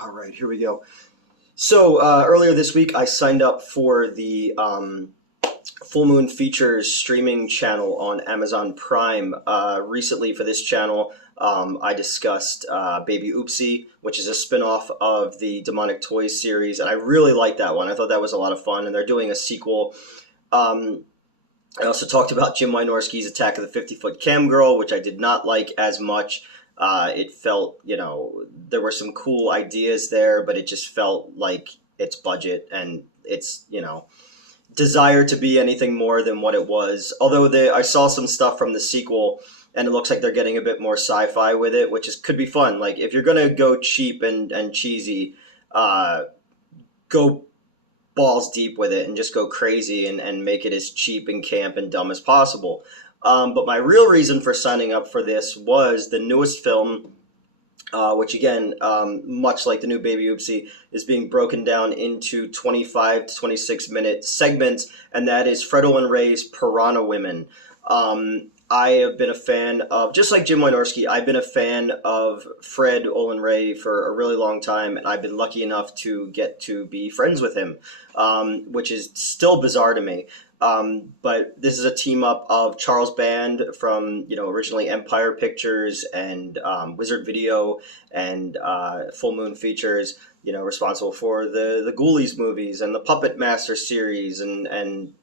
All right, here we go. So earlier this week, I signed up for the Full Moon Features streaming channel on Amazon Prime. Recently, for this channel, I discussed Baby Oopsie, which is a spin-off of the Demonic Toys series, and I really liked that one. I thought that was a lot of fun, and they're doing a sequel. Um, I also talked about Jim Wynorski's Attack of the 50-Foot Cam Girl, which I did not like as much. It felt, there were some cool ideas there, but it just felt like its budget and its, desire to be anything more than what it was. Although I saw some stuff from the sequel, and it looks like they're getting a bit more sci-fi with it, which could be fun. Like if you're gonna go cheap and cheesy, uh, go balls deep with it and just go crazy and make it as cheap and camp and dumb as possible. But my real reason for signing up for this was the newest film, which again, much like the new Baby Oopsie, is being broken down into 25 to 26-minute segments, and that is Fred Olen Ray's Piranha Women. I have been a fan of, just like Jim Wynorski, I've been a fan of Fred Olen Ray for a really long time, and I've been lucky enough to get to be friends with him, which is still bizarre to me. But this is a team up of Charles Band from, originally Empire Pictures and Wizard Video and Full Moon Features, responsible for the Ghoulies movies and the Puppet Master series and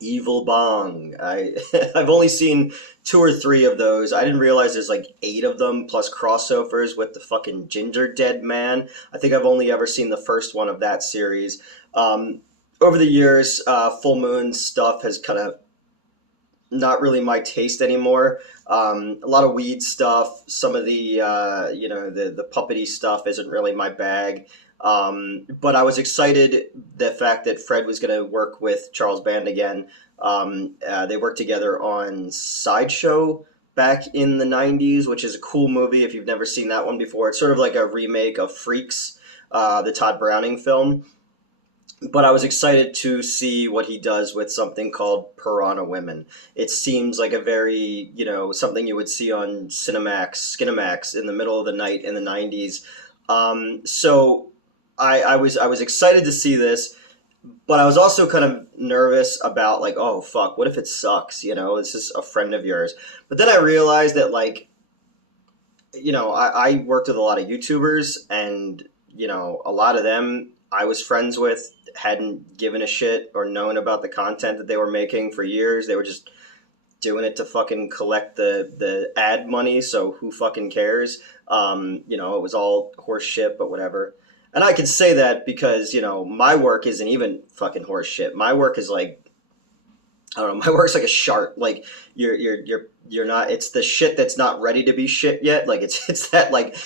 Evil Bong. I've only seen two or three of those. I didn't realize there's like eight of them plus crossovers with the fucking Ginger Dead Man. I think I've only ever seen the first one of that series. Over the years, Full Moon stuff has kind of not really my taste anymore. A lot of weed stuff. Some of the puppety stuff isn't really my bag. But I was excited the fact that Fred was going to work with Charles Band again. They worked together on Sideshow back in the 90s, which is a cool movie if you've never seen that one before. It's sort of like a remake of Freaks, the Todd Browning film. But I was excited to see what he does with something called Piranha Women. It seems like a very, something you would see on Skinamax in the middle of the night in the 90s. So I was excited to see this, but I was also kind of nervous about like, oh fuck, what if it sucks? This is a friend of yours. But then I realized that I worked with a lot of YouTubers, and a lot of them I was friends with hadn't given a shit or known about the content that they were making for years. They were just doing it to fucking collect the ad money, so who fucking cares? It was all horse shit, but whatever. And I can say that because, my work isn't even fucking horse shit. My work is like, I don't know, my work's like a shark. Like you're not, it's the shit that's not ready to be shit yet. Like it's that like,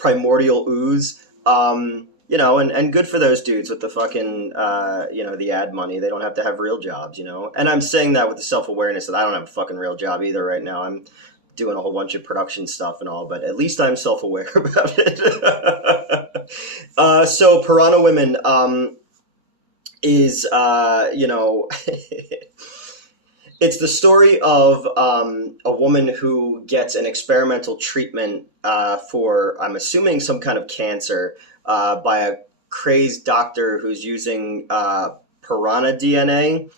primordial ooze. And good for those dudes with the fucking, the ad money. They don't have to have real jobs, And I'm saying that with the self-awareness that I don't have a fucking real job either right now. I'm doing a whole bunch of production stuff and all, but at least I'm self-aware about it. So Piranha Women is, it's the story of a woman who gets an experimental treatment for, I'm assuming, some kind of cancer by a crazed doctor who's using piranha DNA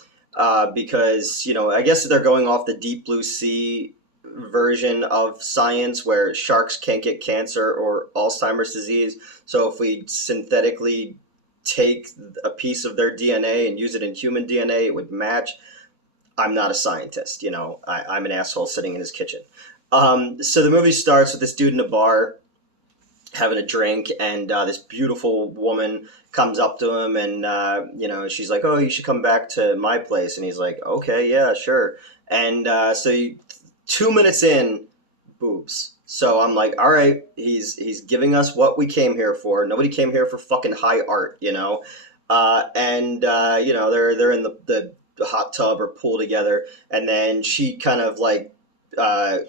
because, I guess they're going off the Deep Blue Sea version of science where sharks can't get cancer or Alzheimer's disease. So if we synthetically take a piece of their DNA and use it in human DNA, it would match. I'm not a scientist, I'm an asshole sitting in his kitchen. So the movie starts with this dude in a bar having a drink, and this beautiful woman comes up to him, and she's like, "Oh, you should come back to my place." And he's like, "Okay, yeah, sure." And 2 minutes in, boobs. So I'm like, all right, he's giving us what we came here for. Nobody came here for fucking high art, they're in the hot tub or pool together, and then she kind of like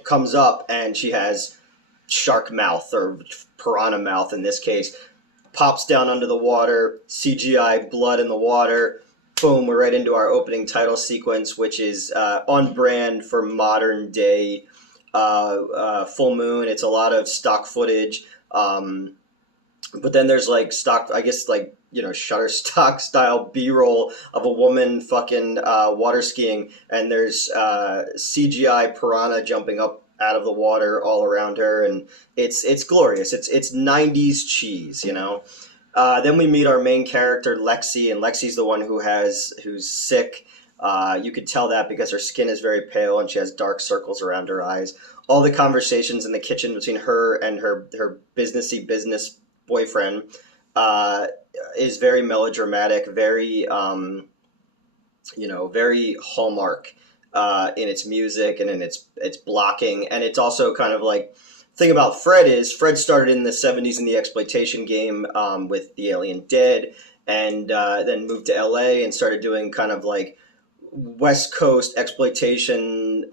comes up, and she has shark mouth or piranha mouth in this case, pops down under the water, CGI blood in the water. Boom, we're right into our opening title sequence, which is on brand for modern day Full Moon. It's a lot of stock footage. But then there's like stock, I guess, like, Shutterstock style B-roll of a woman fucking water skiing, and there's CGI piranha jumping up out of the water all around her, and it's glorious. It's 90s cheese, you know. Then we meet our main character Lexi, and Lexi's the one who's sick. You could tell that because her skin is very pale and she has dark circles around her eyes. All the conversations in the kitchen between her and her businessy business boyfriend uh, is very melodramatic, very very Hallmark in its music and in its blocking, and it's also kind of like thing about Fred is Fred started in the '70s in the exploitation game with The Alien Dead, and then moved to LA and started doing kind of like West Coast exploitation,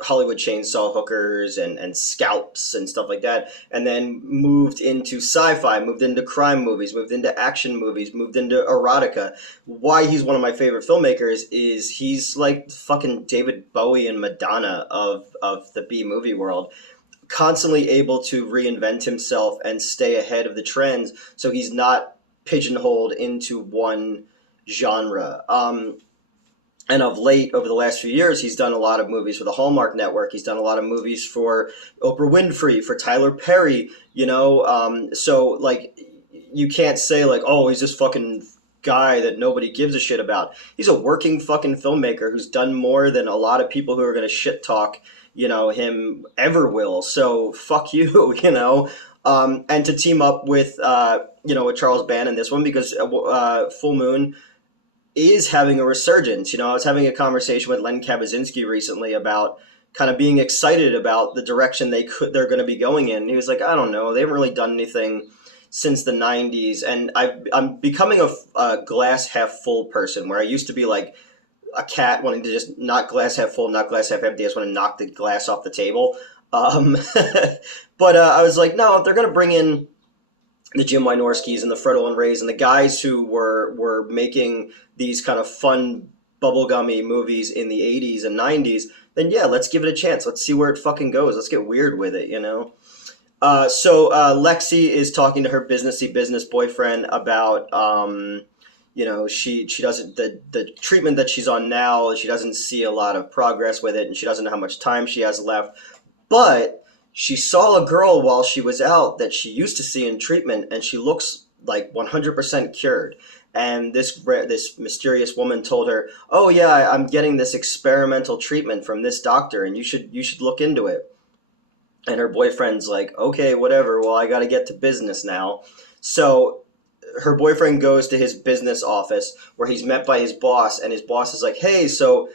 Hollywood chainsaw hookers and scalps and stuff like that, and then moved into sci-fi, moved into crime movies, moved into action movies, moved into erotica. Why he's one of my favorite filmmakers is he's like fucking David Bowie and Madonna of the B movie world, constantly able to reinvent himself and stay ahead of the trends, so he's not pigeonholed into one genre. And of late, over the last few years, he's done a lot of movies for the Hallmark Network. He's done a lot of movies for Oprah Winfrey, for Tyler Perry. So like, you can't say like, oh, he's this fucking guy that nobody gives a shit about. He's a working fucking filmmaker who's done more than a lot of people who are going to shit talk, him ever will. So fuck you, And to team up with Charles Band in this one, because Full Moon is having a resurgence. I was having a conversation with Len Kabaczynski recently about kind of being excited about the direction they're going to be going in. And he was like, I don't know, they haven't really done anything since the '90s, and I'm becoming a glass half full person, where I used to be like a cat wanting to just not glass half full, not glass half empty. I just want to knock the glass off the table. Um, but I was like, no, they're going to bring in the Jim Wynorskis and the Fred Olen Rays and the guys who were making these kind of fun bubblegummy movies in the '80s and '90s, then yeah, let's give it a chance. Let's see where it fucking goes. Let's get weird with it. So Lexi is talking to her businessy business boyfriend about she doesn't, the treatment that she's on now, she doesn't see a lot of progress with it, and she doesn't know how much time she has left. But she saw a girl while she was out that she used to see in treatment, and she looks like 100% cured. And this mysterious woman told her, "Oh yeah, I'm getting this experimental treatment from this doctor, and you should look into it." And her boyfriend's like, "Okay, whatever. Well, I got to get to business now." So her boyfriend goes to his business office where he's met by his boss, and his boss is like, "Hey, so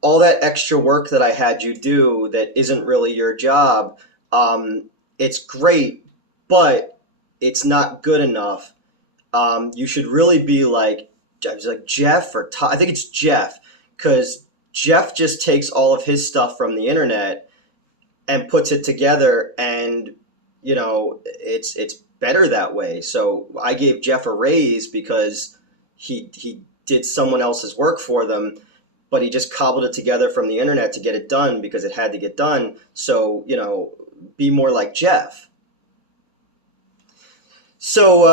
all that extra work that I had you do that isn't really your job, it's great, but it's not good enough. You should really be like," I was like, Jeff or Todd. I think it's Jeff, because Jeff just takes all of his stuff from the internet and puts it together, and it's better that way. So I gave Jeff a raise because he did someone else's work for them, but he just cobbled it together from the internet to get it done because it had to get done. So be more like Jeff. So,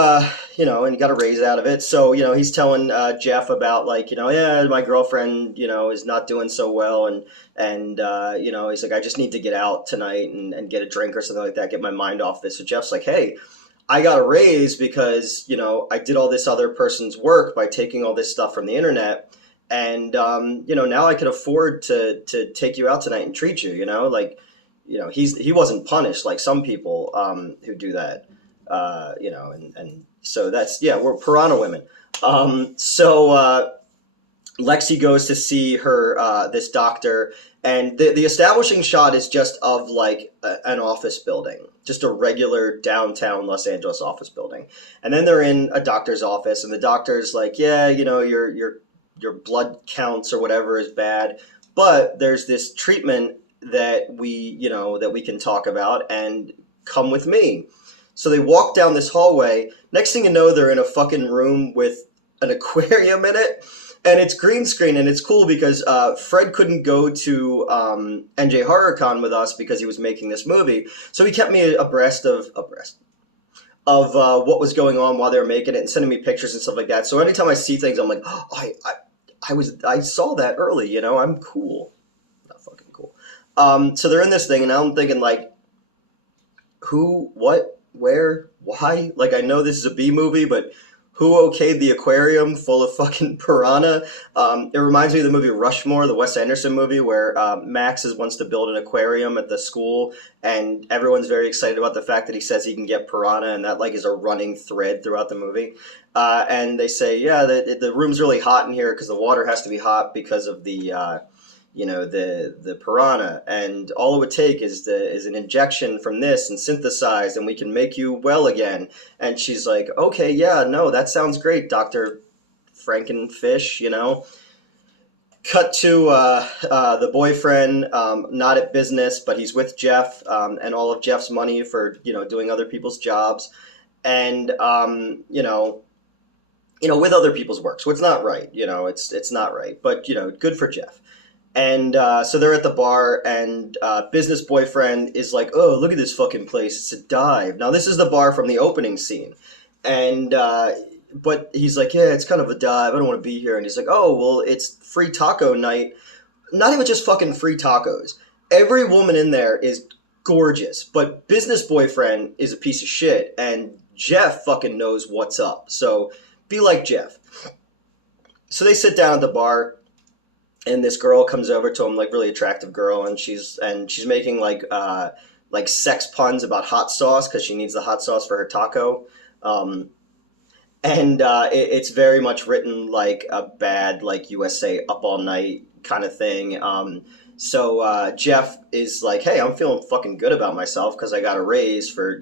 and he got a raise out of it. So, he's telling Jeff about like, yeah, my girlfriend, is not doing so well. And he's like, I just need to get out tonight and get a drink or something like that, get my mind off this. So Jeff's like, hey, I got a raise because, I did all this other person's work by taking all this stuff from the internet. And, now I can afford to take you out tonight and treat you, he wasn't punished like some people who do that. And so that's, yeah, we're piranha women. Lexi goes to see her, this doctor, and the establishing shot is just of like an office building, just a regular downtown Los Angeles office building. And then they're in a doctor's office, and the doctor's like, yeah, your blood counts or whatever is bad, but there's this treatment that we can talk about, and come with me. So they walk down this hallway. Next thing you know, they're in a fucking room with an aquarium in it. And it's green screen, and it's cool because Fred couldn't go to NJ HorrorCon with us because he was making this movie, so he kept me abreast of what was going on while they were making it and sending me pictures and stuff like that. So anytime I see things, I'm like, oh, I saw that early. I'm cool, not fucking cool. So they're in this thing, and now I'm thinking like, who, what, where, why? Like, I know this is a B movie, but who okayed the aquarium full of fucking piranha? It reminds me of the movie Rushmore, the Wes Anderson movie, where wants to build an aquarium at the school, and everyone's very excited about the fact that he says he can get piranha, and that like is a running thread throughout the movie. And they say, yeah, the room's really hot in here because the water has to be hot because of the piranha, and all it would take is an injection from this and synthesized, and we can make you well again. And she's like, okay, yeah, no, that sounds great, Dr. Frankenfish. Cut to the boyfriend, not at business, but he's with Jeff, and all of Jeff's money for doing other people's jobs, and with other people's work. So it's not right. It's not right, but good for Jeff. And so they're at the bar, and business boyfriend is like, oh, look at this fucking place. It's a dive. Now, this is the bar from the opening scene. And, but he's like, yeah, it's kind of a dive. I don't want to be here. And he's like, oh, well, it's free taco night. Not even just fucking free tacos. Every woman in there is gorgeous, but business boyfriend is a piece of shit. And Jeff fucking knows what's up. So be like Jeff. So they sit down at the bar. And this girl comes over to him, like really attractive girl, and she's making like sex puns about hot sauce because she needs the hot sauce for her taco, it's very much written like a bad like USA Up All Night kind of thing. So Jeff is like, hey, I'm feeling fucking good about myself because I got a raise for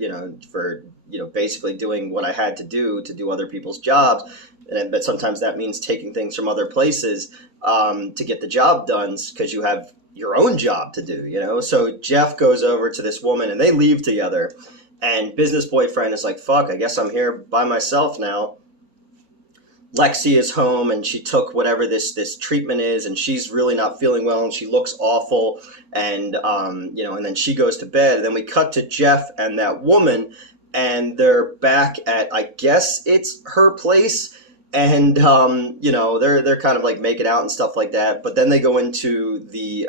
basically doing what I had to do other people's jobs. But sometimes that means taking things from other places to get the job done because you have your own job to do. So Jeff goes over to this woman and they leave together. And business boyfriend is like, fuck, I guess I'm here by myself now. Lexi is home and she took whatever this treatment is, and she's really not feeling well and she looks awful. And, and then she goes to bed. And then we cut to Jeff and that woman, and they're back at, I guess it's her place. And they're kind of like making out and stuff like that. But then they go into the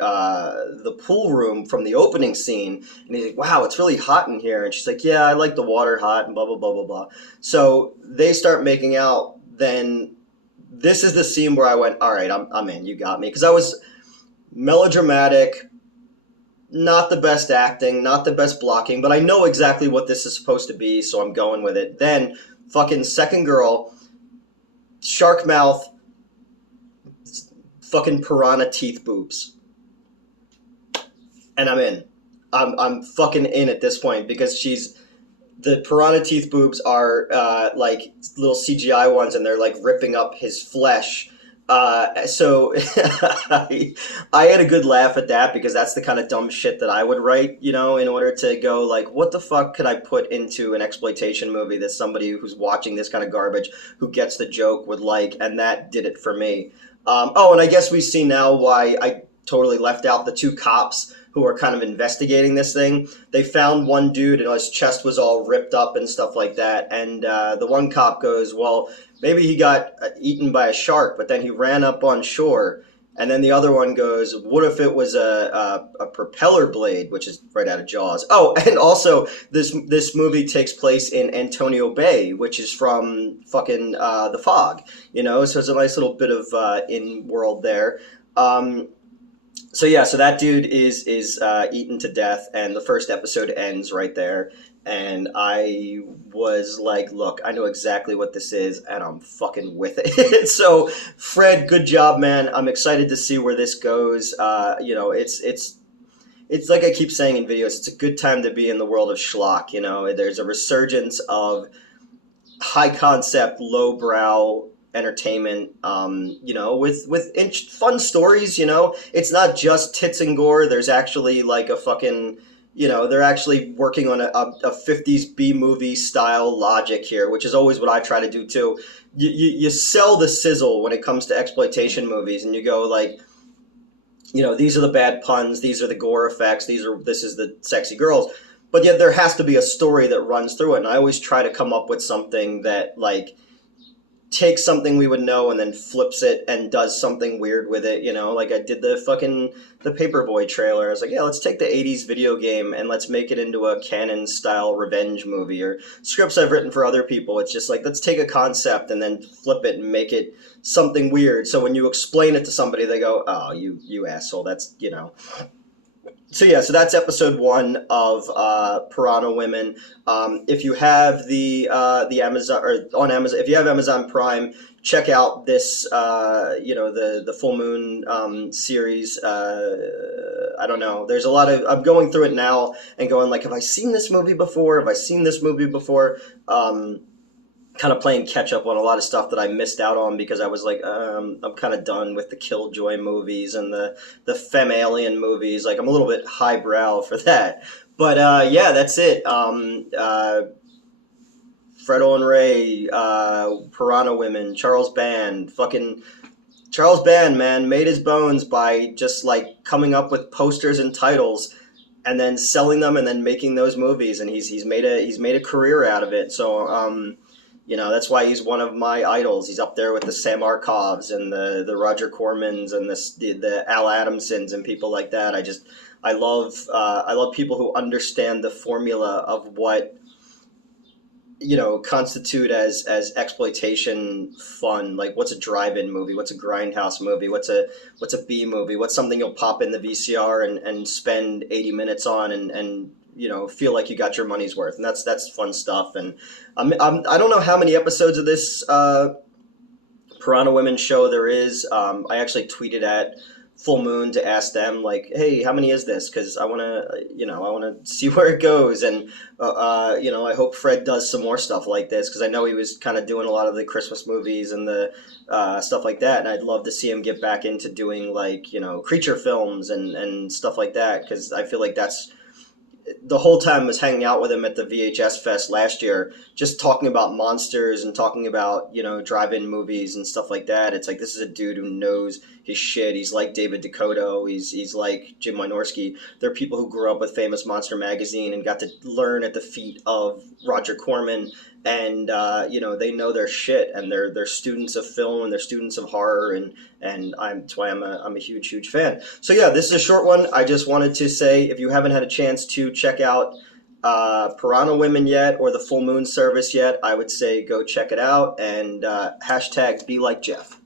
pool room from the opening scene, and he's like, "Wow, it's really hot in here." And she's like, "Yeah, I like the water hot," and blah blah blah blah blah. So they start making out. Then this is the scene where I went, "All right, I'm in. You got me," because I was melodramatic. Not the best acting, not the best blocking, but I know exactly what this is supposed to be, so I'm going with it. Then fucking second girl. Shark mouth, fucking piranha teeth boobs, and I'm in. I'm fucking in at this point because the piranha teeth boobs are like little CGI ones, and they're like ripping up his flesh. So I had a good laugh at that because that's the kind of dumb shit that I would write, in order to go like, what the fuck could I put into an exploitation movie that somebody who's watching this kind of garbage, who gets the joke, would like, and that did it for me. And I guess we see now why I totally left out the two cops who are kind of investigating this thing. They found one dude and his chest was all ripped up and stuff like that. And the one cop goes, well, maybe he got eaten by a shark, but then he ran up on shore. And then the other one goes, what if it was a propeller blade, which is right out of Jaws. Oh, and also this movie takes place in Antonio Bay, which is from fucking The Fog, so it's a nice little bit of in-world there. So that dude is eaten to death, and the first episode ends right there. And I was like, look, I know exactly what this is, and I'm fucking with it. So, Fred, good job, man. I'm excited to see where this goes. It's like I keep saying in videos, it's a good time to be in the world of schlock. There's a resurgence of high concept, low brow entertainment, with fun stories. It's not just tits and gore. There's actually like a fucking they're actually working on a 50s B movie style logic here, which is always what I try to do too. You sell the sizzle when it comes to exploitation movies, and you go like, these are the bad puns, these are the gore effects, this is the sexy girls, but yet there has to be a story that runs through it. And I always try to come up with something that like takes something we would know and then flips it and does something weird with it. Like I did the Paperboy trailer. I was like, yeah, let's take the 80s video game and let's make it into a canon style revenge movie. Or scripts I've written for other people, it's just like, let's take a concept and then flip it and make it something weird, so when you explain it to somebody, they go, oh, you asshole, that's. So yeah, so that's episode 1 of Piranha Women. If you have the Amazon, or on Amazon, if you have Amazon Prime, check out this the Full Moon series. I don't know. There's a lot of, I'm going through it now and going like, have I seen this movie before? Have I seen this movie before? Kind of playing catch up on a lot of stuff that I missed out on because I was like, I'm kind of done with the Killjoy movies and the Femme Alien movies. Like, I'm a little bit highbrow for that. But yeah, that's it. Fred Olen Ray, Piranha Women, Charles Band, Charles Band, man, made his bones by just like coming up with posters and titles and then selling them and then making those movies, and he's made a career out of it. So that's why he's one of my idols. He's up there with the Sam Arkovs and the Roger Cormans and the Al Adamsons and people like that. I love people who understand the formula of what constitute as exploitation fun. Like, what's a drive-in movie? What's a grindhouse movie? What's a B movie? What's something you'll pop in the VCR and spend 80 minutes on and feel like you got your money's worth, and that's fun stuff. And I don't know how many episodes of this Piranha Women show there is. I actually tweeted at Full Moon to ask them like, hey, how many is this? Because I want to see where it goes, and I hope Fred does some more stuff like this, because I know he was kind of doing a lot of the Christmas movies and the stuff like that, and I'd love to see him get back into doing like creature films and stuff like that, because I feel like that's the whole time I was hanging out with him at the VHS Fest last year, just talking about monsters and talking about, drive-in movies and stuff like that. It's like, this is a dude who knows his shit. He's like David Dakota. He's like Jim Wynorski. They're people who grew up with Famous Monster Magazine and got to learn at the feet of Roger Corman. And, they know their shit, and they're students of film and they're students of horror. And that's why I'm a huge, huge fan. So yeah, this is a short one. I just wanted to say, if you haven't had a chance to check out Piranha Women yet, or the Full Moon service yet, I would say go check it out, and hashtag be like Jeff.